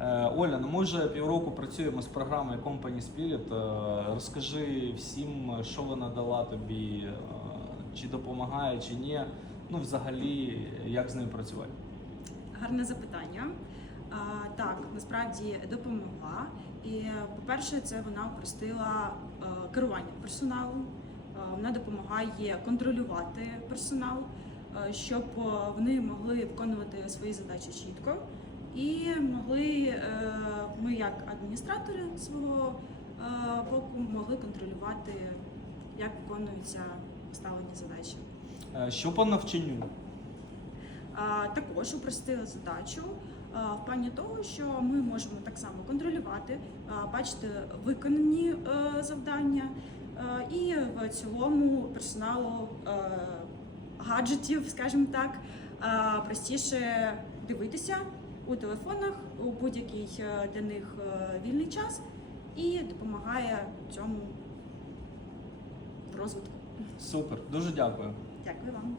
Е, Оля, ну ми вже півроку працюємо з програмою Company Spirit. Е, Розкажи всім, що вона дала тобі, е, чи допомагає, чи ні. Ну, взагалі, як з нею працювати. Гарне запитання. А, так, насправді допомогла. І, по-перше, це вона упростила керування персоналом. Е, Вона допомагає контролювати персонал, щоб вони могли виконувати свої задачі чітко. І могли е, ми, як адміністратори свого е, боку, могли контролювати, як виконуються поставлені задачі. Е, Що по навчанню? Також упростили задачу в плані того, що ми можемо так само контролювати, бачити виконані завдання, і в цілому персоналу гаджетів, скажімо так, простіше дивитися у телефонах у будь-який е, для них е, вільний час і допомагає цьому розвитку. Супер, дуже дякую. Дякую вам.